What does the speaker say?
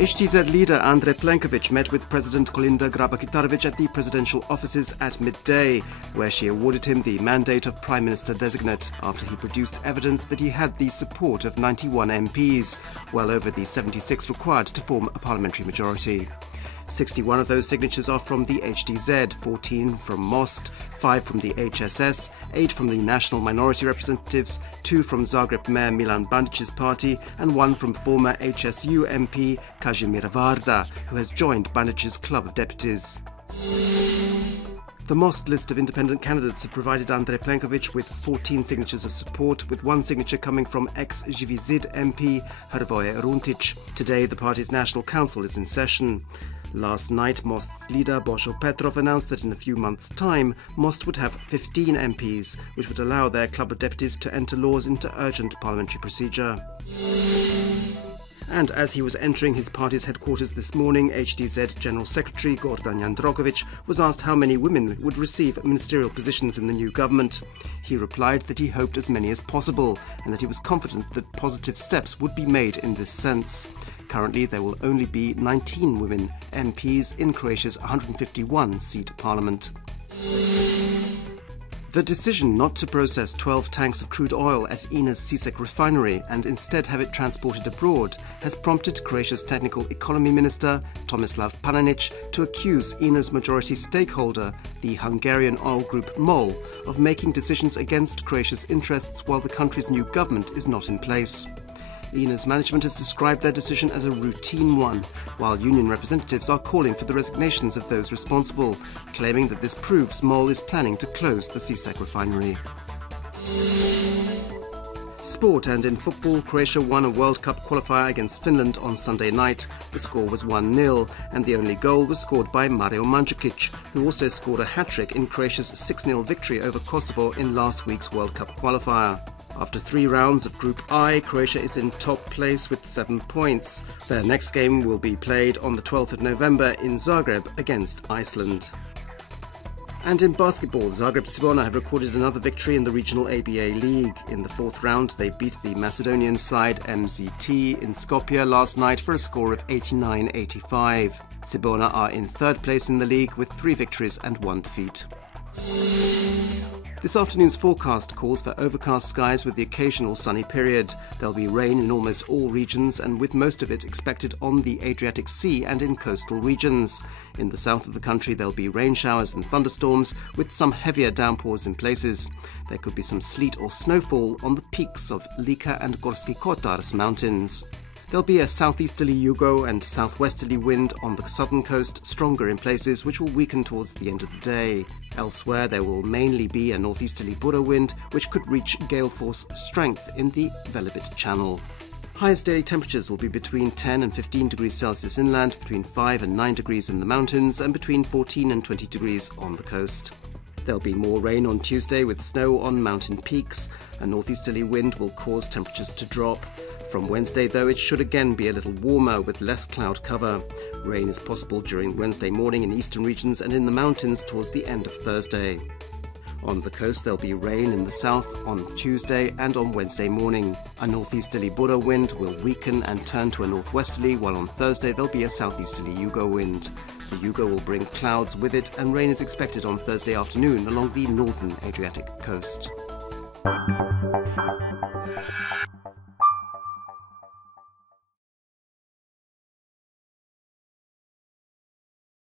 HTZ leader Andrej Plenković met with President Kolinda Grabar-Kitarović at the presidential offices at midday, where she awarded him the mandate of Prime Minister-designate after he produced evidence that he had the support of 91 MPs, well over the 76 required to form a parliamentary majority. 61 of those signatures are from the HTZ, 14 from MOST, 5 from the HSS, 8 from the National Minority Representatives, 2 from Zagreb Mayor Milan Bandic's party, and 1 from former HSU MP Kazimir Varda, who has joined Bandic's club of deputies. The MOST list of independent candidates have provided Andrej Plenković with 14 signatures of support, with one signature coming from ex-Živi Zid MP Hrvoje Runtić. Today, the party's National Council is in session. Last night, MOST's leader Božo Petrov announced that in a few months' time, MOST would have 15 MPs, which would allow their club of deputies to enter laws into urgent parliamentary procedure. And as he was entering his party's headquarters this morning, HDZ General Secretary Gordan Jandroković was asked how many women would receive ministerial positions in the new government. He replied that he hoped as many as possible and that he was confident that positive steps would be made in this sense. Currently, there will only be 19 women MPs in Croatia's 151-seat parliament. The decision not to process 12 tanks of crude oil at INA's Sisak refinery and instead have it transported abroad has prompted Croatia's Technical Economy Minister, Tomislav Paninic, to accuse INA's majority stakeholder, the Hungarian oil group MOL, of making decisions against Croatia's interests while the country's new government is not in place. INA's management has described their decision as a routine one, while union representatives are calling for the resignations of those responsible, claiming that this proves MOL is planning to close the Sisak refinery. Sport, and in football, Croatia won a World Cup qualifier against Finland on Sunday night. The score was 1-0, and the only goal was scored by Mario Mandzukic, who also scored a hat-trick in Croatia's 6-0 victory over Kosovo in last week's World Cup qualifier. After 3 rounds of Group I, Croatia is in top place with 7 points. Their next game will be played on the 12th of November in Zagreb against Iceland. And in basketball, Zagreb Cibona have recorded another victory in the regional ABA League. In the 4th round, they beat the Macedonian side MZT in Skopje last night for a score of 89-85. Cibona are in 3rd place in the league with 3 victories and 1 defeat. This afternoon's forecast calls for overcast skies with the occasional sunny period. There'll be rain in almost all regions, and with most of it expected on the Adriatic Sea and in coastal regions. In the south of the country there'll be rain showers and thunderstorms, with some heavier downpours in places. There could be some sleet or snowfall on the peaks of Lika and Gorski Kotar's mountains. There'll be a southeasterly yugo and southwesterly wind on the southern coast, stronger in places, which will weaken towards the end of the day. Elsewhere, there will mainly be a northeasterly Bura wind, which could reach gale force strength in the Velebit Channel. Highest daily temperatures will be between 10 and 15 degrees Celsius inland, between 5 and 9 degrees in the mountains, and between 14 and 20 degrees on the coast. There'll be more rain on Tuesday with snow on mountain peaks. A northeasterly wind will cause temperatures to drop. From Wednesday, though, it should again be a little warmer with less cloud cover. Rain is possible during Wednesday morning in eastern regions and in the mountains towards the end of Thursday. On the coast, there'll be rain in the south on Tuesday and on Wednesday morning. A northeasterly Bura wind will weaken and turn to a northwesterly, while on Thursday there'll be a southeasterly Yugo wind. The Yugo will bring clouds with it, and rain is expected on Thursday afternoon along the northern Adriatic coast.